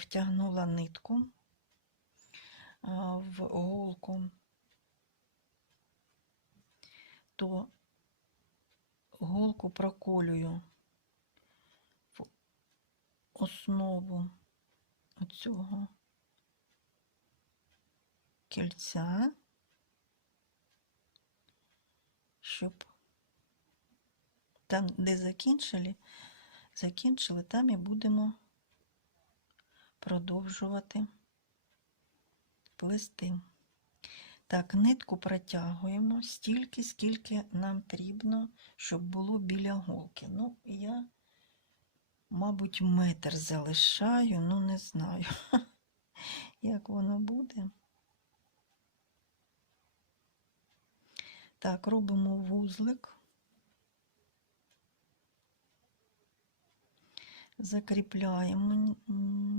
втягнула нитку в голку, то голку проколюю в основу оцього кільця, щоб там, де закінчили, закінчили, там і будемо продовжувати плести. Так, нитку протягуємо стільки, скільки нам потрібно, щоб було біля голки. Ну, я, мабуть, метр залишаю, ну не знаю, як воно буде. Так, робимо вузлик. Закріпляємо.